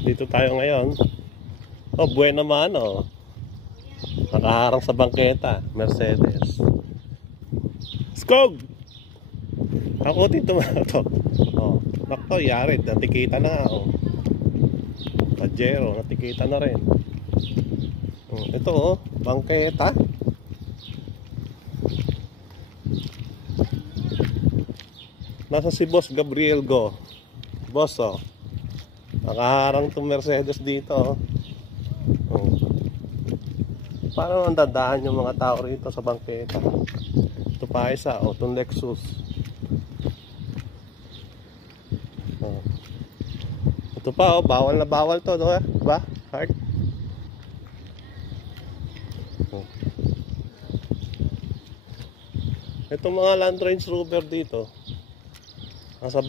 Dito tayo ngayon. Oh, buhay naman oh. Nakaharang sa bangketa, Mercedes. Skog! Takutin ito mga to. Oh, nakto, yari, natikita na oh. Pajero, natikita na rin. Ito oh, bangketa. Nasa si Boss Gabriel Go. Boss oh. Nakaharang itong Mercedes dito oh. Paano ang dadaan yung mga tao rito sa bangketa? Ito pa isa oh, itong Lexus. Ito pa oh, bawal na bawal to, no? Diba? Hard. Itong mga Land Range Rover dito. Nasa